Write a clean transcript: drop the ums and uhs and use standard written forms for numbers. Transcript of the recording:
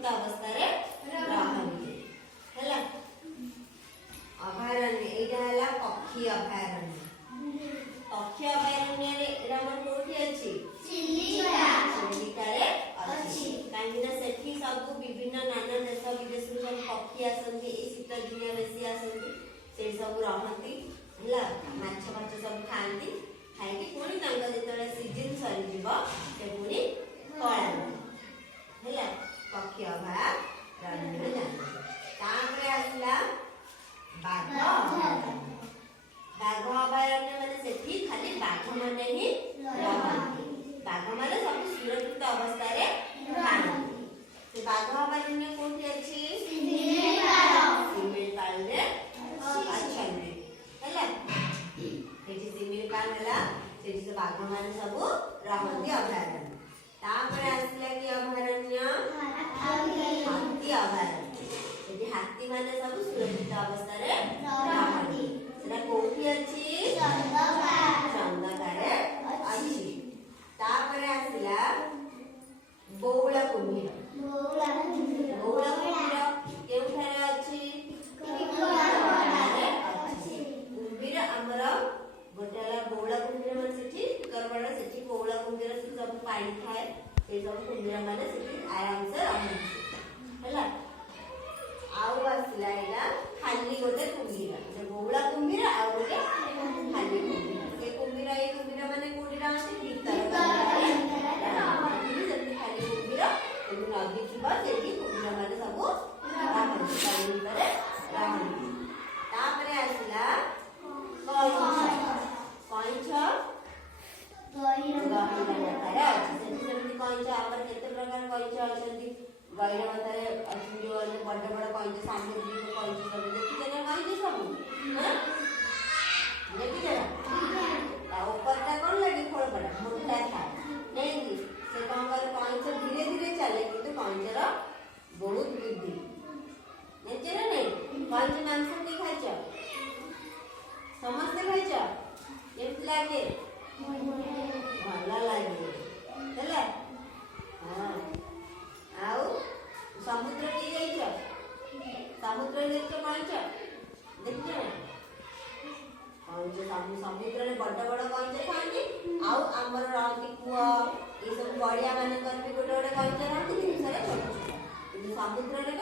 ସୁରକ୍ଷିତ ଅବସ୍ଥାରେ ରହନ୍ତି ହେଲା। ଅଭୟାରଣ୍ୟ ଏଇଟା ହେଲା ପକ୍ଷୀ ଅଭୟାରଣ୍ୟ। ପକ୍ଷୀ ଅଭୟାରଣ୍ୟରେ ଏଇଟା ଆମର କୋଉଠି ଅଛି? ଚିଲିକାରେ ଅଛି। କାହିଁକି ନା ସେଠି ସବୁ ବିଭିନ୍ନ ନାନା ଦେଶ ବିଦେଶରୁ ସବୁ ପକ୍ଷୀ ଆସନ୍ତି, ଏଇ ଶୀତ ଦିନିଆ ବେଶୀ ଆସନ୍ତି, ସେଠି ସବୁ ରହନ୍ତି ହେଲା। ମାଛ ଫାଛ ସବୁ ଖାଆନ୍ତି, ଖାଇକି ପୁଣି ତାଙ୍କ ଯେତେବେଳେ ସିଜିନ୍ ସରିଯିବ ସେ ପୁଣି ପଳାନ୍ତି ହେଲା। ପକ୍ଷୀ ଅଭୟାରଣ୍ୟ ଯାଆନ୍ତି। ତାପରେ ଆସିଲା ବାଘ ଅଭୟାରଣ୍ୟ। ବାଘ ଅଭୟାରଣ୍ୟ ମାନେ ସେଠି ଖାଲି ବାଘ ମାନେ ହିଁ ରହନ୍ତି। ବାଘ ମାନେ ସବୁ ସୁରକ୍ଷିତ ଅବସ୍ଥାରେ ଥାଆନ୍ତି। ସେ ବାଘ ଅଭୟାରଣ୍ୟ କୋଉଠି ଅଛି? ଶିମିଳିପାଳରେ ଅଛନ୍ତି ହେଲା। ସେଠି ଶିମିଳିପାଳ ହେଲା, ସେଠି ସେ ବାଘ ମାନେ ସବୁ ରହନ୍ତି ଅଭୟାରଣ୍ୟ। ତାପରେ ଆସିଲା କି ଅଭୟାରଣ୍ୟ? ହାତୀ ଅଭୟାରଣ୍ୟ। ସେଠି ହାତୀ ମାନେ ସବୁ ସୁରକ୍ଷିତ ଅବସ୍ଥାରେ ରହନ୍ତି। ସେଟା କୋଉଠି ଅଛି? ଚନ୍ଦକାରେ ଅଛି। ତାପରେ ଆସିଲା ବଉଳ କୁମ୍ଭୀର। ବଉଳ କୁମ୍ଭୀର କେଉଁଠାରେ ଅଛି? କୁମ୍ଭୀର ଆମର ଗୋଟେ ହେଲା ବଉଳ କୁମ୍ଭୀର ମାନେ ସେଠି ଟିକରପଡା, ସେଠି ବଉଳ କୁମ୍ଭୀର ସବୁ ପାଣି ଥାଏ, ସେ ସବୁ କୁମ୍ଭୀର ମାନେ ସେଠି ଆରାମସେ ରହନ୍ତି ହେଲା। ଆଉ ଆସିଲା ଏଇଟା ଖାଲି ଗୋଟେ କୁମ୍ଭୀର, ବଉଳ କୁମ୍ଭୀର ଆଉ ଗୋଟେ ଖାଲି କୁମ୍ଭୀର। ସେ କୁମ୍ଭୀର ଏଇ କୁମ୍ଭୀର ମାନେ କୋଉଠି ରହନ୍ତି? ଭିତର ସେମିତି ଖାଲି କୁମ୍ଭୀର, ସେଠି ନଦୀ ଥିବ, ସେଠି କୁମ୍ଭୀର ମାନେ ସବୁ ରହନ୍ତି, ପାଣି ଭିତରେ ରହନ୍ତି। ତାପରେ ଆସିଲା କଇଁଛ। କଇଁଛ ଗହିରମଥାରେ ଅଛି। ସେଠି ସେମିତି କଇଁଛ ଆମର କେତେ ପ୍ରକାର କଇଁଛ ଅଛନ୍ତି। ଗହିରମଥାରେ ଅଛନ୍ତି ଯୋଉ ବଡ ବଡ କଇଁଛ, ସାମୁଦ୍ରିକ କଇଁଛ ସବୁ ଦେଖିଛ ନା? କଇଁଛ ସବୁ ଦେଖିଛ ନା? ତା ଉପରଟା କଣ ଲାଗେ? ଖୋଳପଟା ମୋଟା ଥାଏ ନାଇଁକି? ସେ କଣ କରେ? କଇଁଛ ଧୀରେ ଧୀରେ ଚାଲେ, କିନ୍ତୁ କଇଁଛର ବହୁତ ବୁଦ୍ଧି। ଜାଣିଛ ନା ନାଇଁ? କଇଁଛ ମାଂସ କିଏ ଖାଇଛ? ସମସ୍ତେ ଖାଇଛ? କେମିତି ଲାଗେ? ଭଲ ଲାଗେ ହେଲା। ହଁ। ଆଉ ସମୁଦ୍ର କିଏ ଯାଇଛ? ସମୁଦ୍ରରେ ଦେଖିଛ କଇଁଛ? ଦେଖିଛ ନା? କଇଁଛ ସମୁଦ୍ରରେ ବଡ ବଡ କଇଁଛ ଥାନ୍ତି, ଆଉ ଆମର ରହନ୍ତି କୂଅ, ଏଇ ସବୁ ଗଡିଆ ମାନଙ୍କରେ ବି ଗୋଟେ ଗୋଟେ କଇଁଛ ରହନ୍ତି, କିନ୍ତୁ ସେଟା ଛୋଟ ଛୋଟ। କିନ୍ତୁ ସମୁଦ୍ରରେ